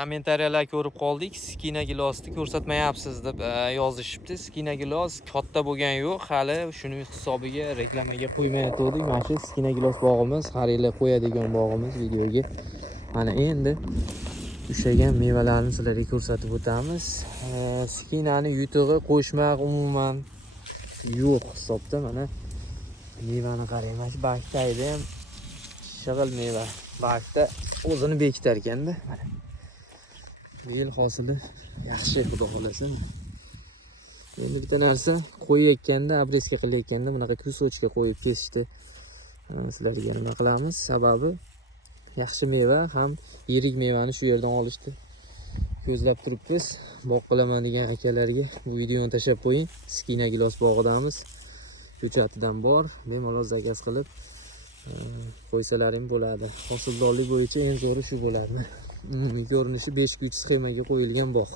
Kommentariyalar ko'rib qoldik. Skina gilosni ko'rsatmayapsiz deb yozishibdi. Skina gilos katta bo'lgan yo'q, hali shuning hisobiga reklamaga qo'ymayotgandik. Mana shu skina gilos bog'imiz, har yili qo'yadigan bog'imiz videoga. Mana endi ushlagan mevalarni sizlarga ko'rsatib o'tamiz. Skinani yutug'i qo'shmaq umuman yo'q hisobda. Mana mevani qarang, mana shu bakdayda ham shig'il meva. Bakda o'zini bekitar ekanda. Bu yil hosili yaxshi, xudo xolasa. Endi bitta narsa qo'yayotganda, obreska qilayotganda bunaqa kusochka qo'yib kesishdi. Sizlarga nima qilamiz? Sababi yaxshi meva ham yirik mevani shu yerdan olishdi. Ko'zlab turibmiz. Bog' qilaman degan akalarga bu videoni tashlab qo'ying. Skina gilos bog'idamiz. Ko'chatidan bor, bemalol zakaz qilib qo'ysalaring bo'ladi. Hosildorlik bo'yicha eng zo'ri shu bo'ladi. Ko'rinishi 5 sxemaga qo'yilgan bog'.